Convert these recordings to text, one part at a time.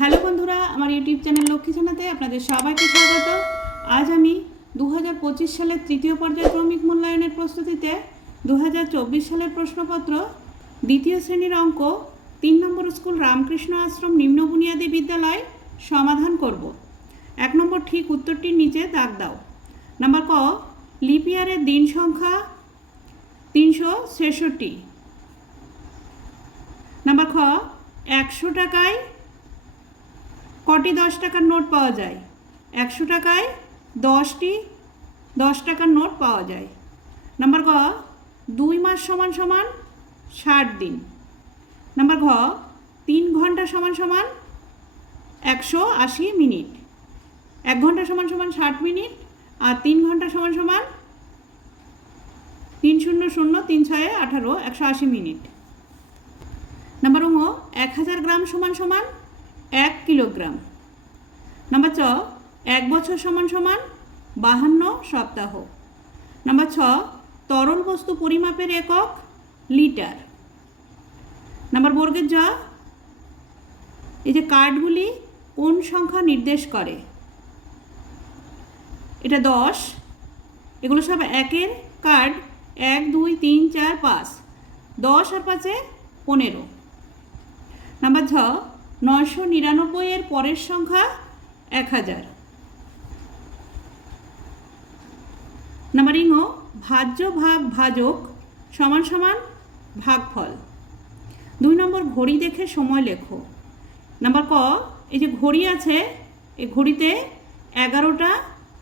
Hello বন্ধুরা, আমার YouTube channel Lakshmi জানাতে আপনাদের সবাইকে স্বাগত। আজ আমি দু সালের তৃতীয় পর্যায়ে ক্রমিক মূল্যায়নের প্রস্তুতিতে দু হাজার চব্বিশ সালের প্রশ্নপত্র, দ্বিতীয় শ্রেণির অঙ্ক, তিন নম্বর স্কুল রামকৃষ্ণ আশ্রম নিম্ন বুনিয়াদী বিদ্যালয় সমাধান করব। এক নম্বর ঠিক উত্তরটির নিচে দাগ দাও। নাম্বার ক লিপিয়ারের দিন সংখ্যা তিনশো ছেষট্টি। নাম্বার খ, একশো টাকায় কটি দশ টাকার নোট পাওয়া যায়? একশো টাকায় দশটি, দশ টাকার নোট পাওয়া যায়। নাম্বার গ দুই মাস সমান সমান ষাট দিন। নাম্বার ঘ, তিন ঘণ্টা সমান সমান একশো আশি মিনিট। এক ঘণ্টা সমান সমান ষাট মিনিট আর তিন ঘণ্টা সমান সমান তিন শূন্য শূন্য তিন ছয়ে আঠারো, একশো আশি মিনিট। নাম্বার ও এক হাজার গ্রাম সমান সমান এক কিলোগ্রাম। নাম্বার চ এক বছর সমান সমান বাহান্ন সপ্তাহ। নাম্বার ছ, তরল বস্তু পরিমাপের একক লিটার। নাম্বার বর্গের জ, এই যে কার্ডগুলি কোন সংখ্যা নির্দেশ করে? এটা দশ, এগুলো সব একের কার্ড, এক, দুই, তিন, চার, পাঁচ। দশ আর পাঁচে পনেরো। নাম্বার ঝ নয়শো নিরানব্বই এর পরের সংখ্যা এক হাজার। নাম্বার ভাজ্য ভাগ ভাজক সমান সমান ভাগফল। দুই নম্বর ঘড়ি দেখে সময় লেখো। নাম্বার ক, এই যে ঘড়ি আছে, এই ঘড়িতে এগারোটা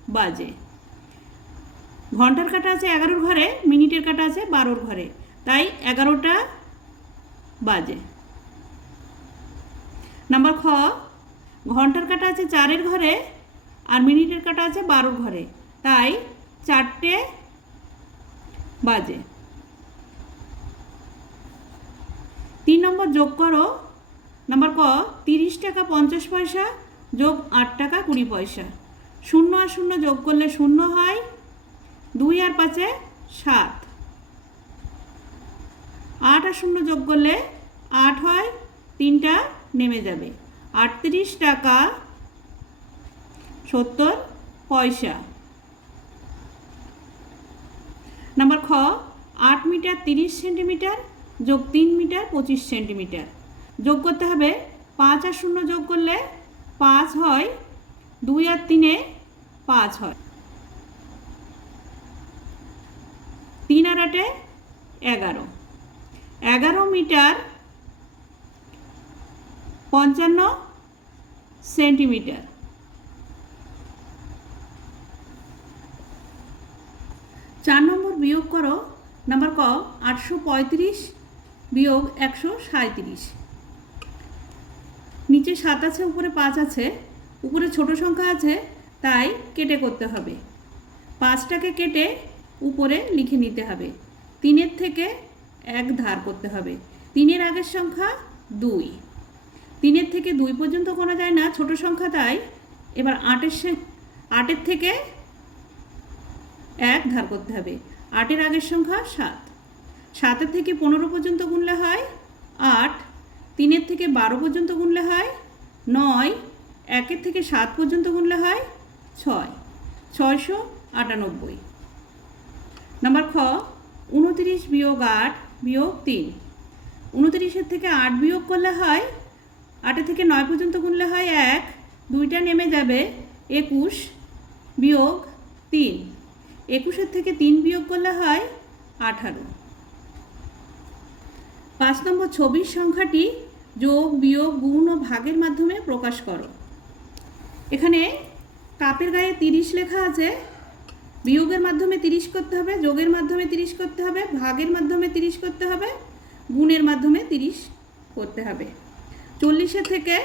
বাজে। ঘণ্টার কাটা আছে এগারোর ঘরে, মিনিটের কাটা আছে বারোর ঘরে। তাই এগারোটা বাজে। নাম্বার খ, ঘণ্টার কাটা আছে চারের ঘরে আর মিনিটের কাটা আছে বারোর ঘরে। তাই চারটে বাজে। তিন নম্বর যোগ করো। নাম্বার ক, তিরিশ টাকা পঞ্চাশ পয়সা যোগ আট টাকা কুড়ি পয়সা। শূন্য আর শূন্য যোগ করলে শূন্য হয় দুই আর পাঁচে সাত। আট আর শূন্য যোগ করলে আট হয় তিনটা নেমে যাবে। আটত্রিশ টাকা সত্তর পয়সা। নাম্বার খ, আট মিটার তিরিশ সেন্টিমিটার যোগ তিন মিটার পঁচিশ সেন্টিমিটার। যোগ করতে হবে, পাঁচ আর শূন্য যোগ করলে পাঁচ হয়, দুই আর তিনে পাঁচ হয়। তিন আর আটে এগারো। এগারো মিটার পঞ্চান্ন সেন্টিমিটার। চার নম্বর বিয়োগ করো, নাম্বার ক, আটশো পঁয়ত্রিশ বিয়োগ একশো সাঁত্রিশ নিচে সাত আছে, উপরে পাঁচ আছে। উপরে ছোট সংখ্যা আছে, তাই কেটে করতে হবে। পাঁচটাকে কেটে উপরে লিখে নিতে হবে। তিনের থেকে এক ধার করতে হবে। তিনের আগের সংখ্যা দুই। তিনের থেকে দুই পর্যন্ত করা যায় না, ছোট সংখ্যা তাই। এবার আটের সে- আটের থেকে এক ধার করতে হবে। আটের আগের সংখ্যা সাত। সাতের থেকে পনেরো পর্যন্ত গুনলে হয় আট। তিনের থেকে বারো পর্যন্ত গুনলে হয় নয়। একের থেকে সাত পর্যন্ত গুনলে হয় ছয়। ছয়শো আটানব্বই। নাম্বার খ, উনতিরিশ বিয়োগ আট বিয়োগ তিন। উনতিরিশের থেকে আট বিয়োগ করলে হয় আটের থেকে নয় পর্যন্ত গুনলে হয় এক, দুইটা নেমে যাবে একুশ বিয়োগ তিন। একুশের থেকে তিন বিয়োগ করলে হয় আঠারো। পাঁচ নম্বর ছবির সংখ্যাটি যোগ, বিয়োগ, গুণ ও ভাগের মাধ্যমে প্রকাশ করো। এখানে কাপের গায়ে তিরিশ লেখা আছে, বিয়োগের মাধ্যমে তিরিশ করতে হবে, যোগের মাধ্যমে তিরিশ করতে হবে, ভাগের মাধ্যমে তিরিশ করতে হবে, গুণের মাধ্যমে তিরিশ করতে হবে। চল্লিশের থেকে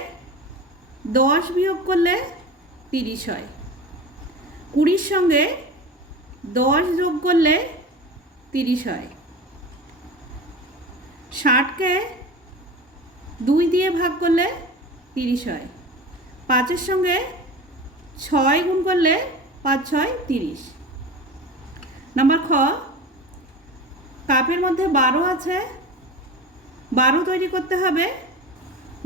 দশ বিয়োগ করলে তিরিশ হয়। কুড়ির সঙ্গে দশ যোগ করলে তিরিশ হয়। ষাটকে দুই দিয়ে ভাগ করলে তিরিশ হয়। পাঁচের সঙ্গে ছয় গুণ করলে পাঁচ ছয় তিরিশ। নাম্বার খ, কাপের মধ্যে বারো আছে, বারো তৈরি করতে হবে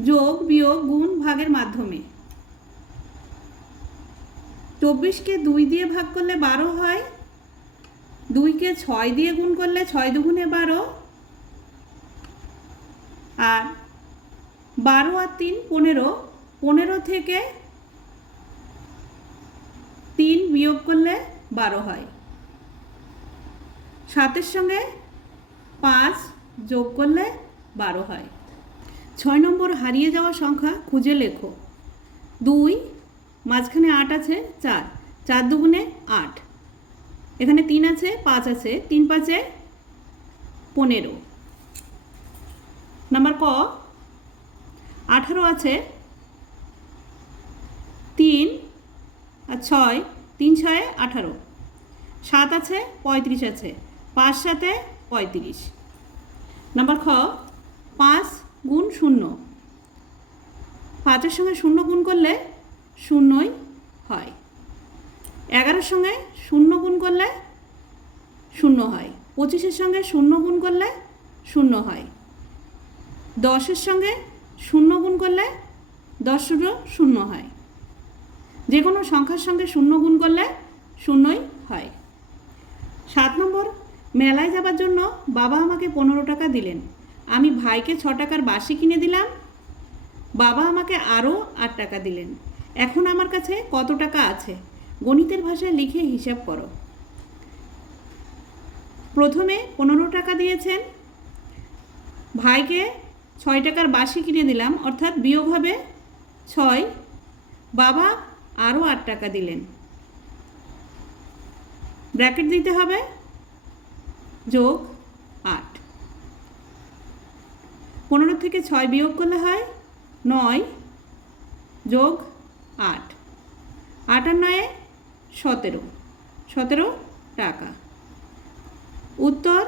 যোগ, বিয়োগ, গুণ, ভাগের মাধ্যমে। চব্বিশকে দুই দিয়ে ভাগ করলে বারো হয়। দুইকে ছয় দিয়ে গুণ করলে ছয় দুগুণে বারো। আর বারো আর তিন পনেরো। পনেরো থেকে তিন বিয়োগ করলে বারো হয়। সাতের সঙ্গে পাঁচ যোগ করলে বারো হয়। ছয় নম্বর হারিয়ে যাওয়া সংখ্যা খুঁজে লেখো। দুই, মাঝখানে আট আছে, চার। চার দুগুণে আট। এখানে তিন আছে, পাঁচ আছে, তিন পাঁচে পনেরো। নাম্বার ক, আঠারো আছে, তিন আর ছয়, তিন ছয়ে আঠারো। সাত আছে, পঁয়ত্রিশ আছে, পাঁচ সাথে পঁয়ত্রিশ। নাম্বার খ, পাঁচ গুণ শূন্য। পাঁচের সঙ্গে শূন্য গুণ করলে শূন্যই হয়। এগারোর সঙ্গে শূন্য গুণ করলে শূন্য হয়। পঁচিশের সঙ্গে শূন্য গুণ করলে শূন্য হয়। দশের সঙ্গে শূন্য গুণ করলে দশ শূন্য শূন্য হয়। যে কোনো সংখ্যার সঙ্গে শূন্য গুণ করলে শূন্যই হয়। সাত নম্বর, মেলায় যাবার জন্য বাবা আমাকে পনেরো টাকা দিলেন। আমি ভাইকে ছ টাকার বাসি কিনে দিলাম। বাবা আমাকে আরও আট টাকা দিলেন। এখন আমার কাছে কত টাকা আছে? গণিতের ভাষায় লিখে হিসাব করো। প্রথমে পনেরো টাকা দিয়েছেন। ভাইকে ছয় টাকার বাসি কিনে দিলাম, অর্থাৎ বিয়োগ হবে ছয়। বাবা আরও আট টাকা দিলেন। ব্র্যাকেট দিতে হবে। যোগ আট। পনেরো থেকে ছয় বিয়োগ করলে হয় নয় যোগ আট। আট আর নয়ে সতেরো। সতেরো টাকা। উত্তর,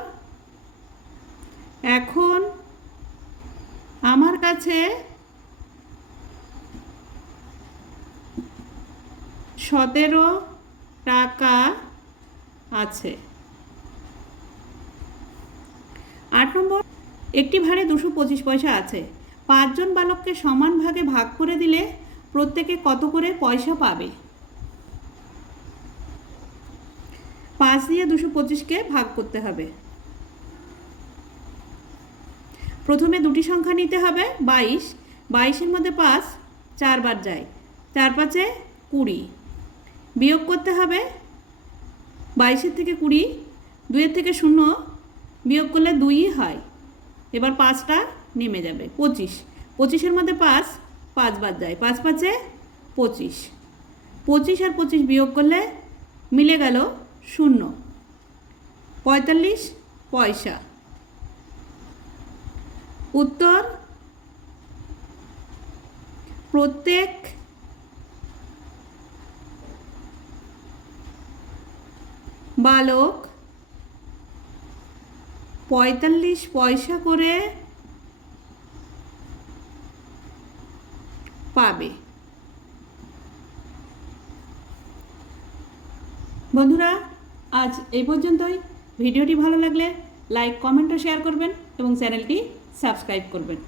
এখন আমার কাছে সতেরো টাকা আছে। আট নম্বর একটি ভাড়ে দুশো পঁচিশ পয়সা আছে। পাঁচজন বালককে সমান ভাগে ভাগ করে দিলে প্রত্যেকে কত করে পয়সা পাবে? পাঁচ দিয়ে দুশো পঁচিশকে ভাগ করতে হবে। প্রথমে দুটি সংখ্যা নিতে হবে, বাইশ। বাইশের মধ্যে পাঁচ, চারবার যায়। চার পাঁচে কুড়ি। বিয়োগ করতে হবে, বাইশের থেকে কুড়ি। দুইয়ের থেকে শূন্য বিয়োগ করলে দুইই হয়। এবার পাঁচটা নেমে যাবে, পঁচিশ। পঁচিশের মধ্যে পাঁচ পাঁচ পাঁচবার যায়। পাঁচ পাঁচে পঁচিশ। পঁচিশ আর পঁচিশ বিয়োগ করলে মিলে গেল শূন্য। পঁয়তাল্লিশ পয়সা। উত্তর, প্রত্যেক বালক পঁয়তাল্লিশ পয়সা করে পাবে। বন্ধুরা, আজ এই পর্যন্তই। ভিডিওটি ভালো লাগলে লাইক, কমেন্ট ও শেয়ার করবেন এবং চ্যানেলটি সাবস্ক্রাইব করবেন।